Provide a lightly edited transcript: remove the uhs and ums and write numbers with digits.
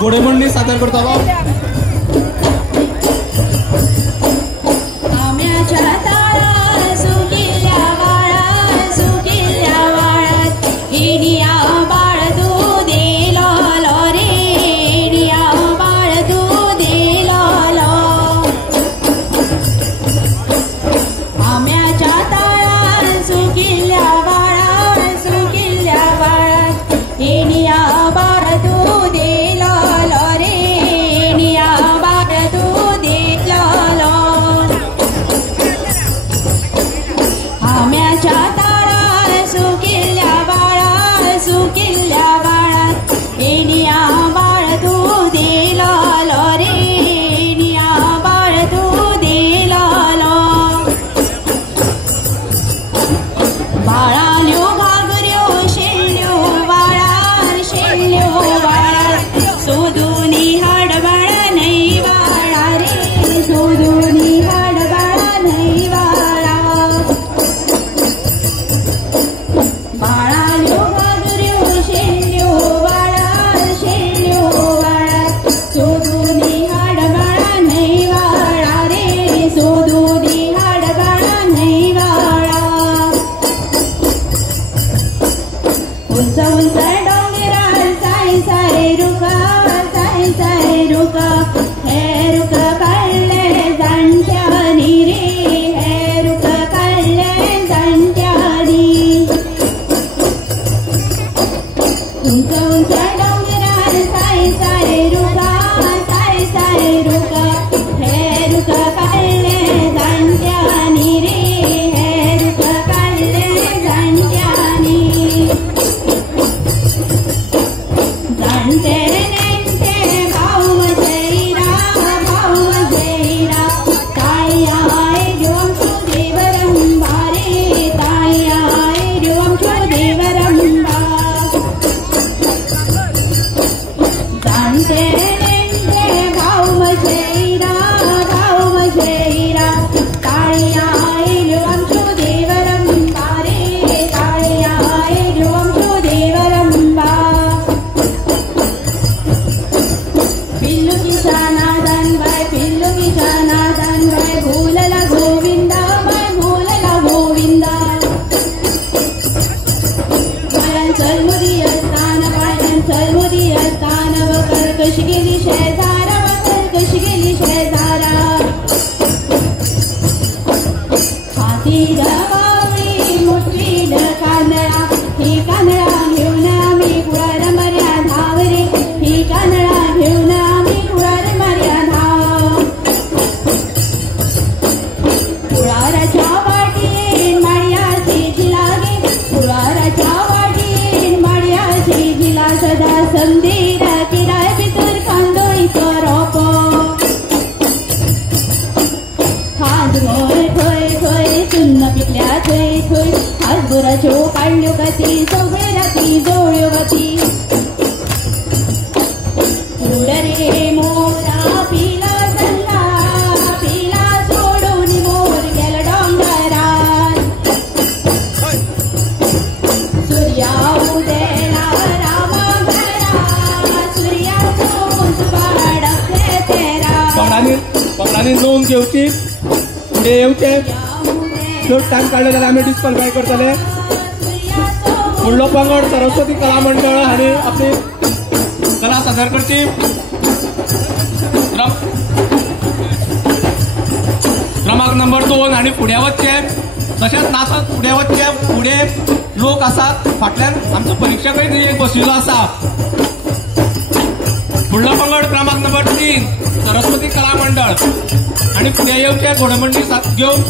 घोडेमंडळी सादर करतलो। पंगडांनी नोंद घेवची पुढे येवचे चड टाइम काडले जाल्यार आमी डिस्क्वॉलिफाय करतले। फुडलो पंगड सरस्वती कला मंडळ हांणी आपली कला सादर करची। क्रमांक नंबर 2 हांणी फुडें वचचे तशेंच नाचत फुडें वचचे। फुडें लोक आसात फाटल्यान आमचो परीक्षकय एक बशिल्लो आसा। फुडलो पंगड क्रमांक नंबर 3 सरस्वती कला मंडळ आणि फुडें येवचे घोडेमंडळी घेवन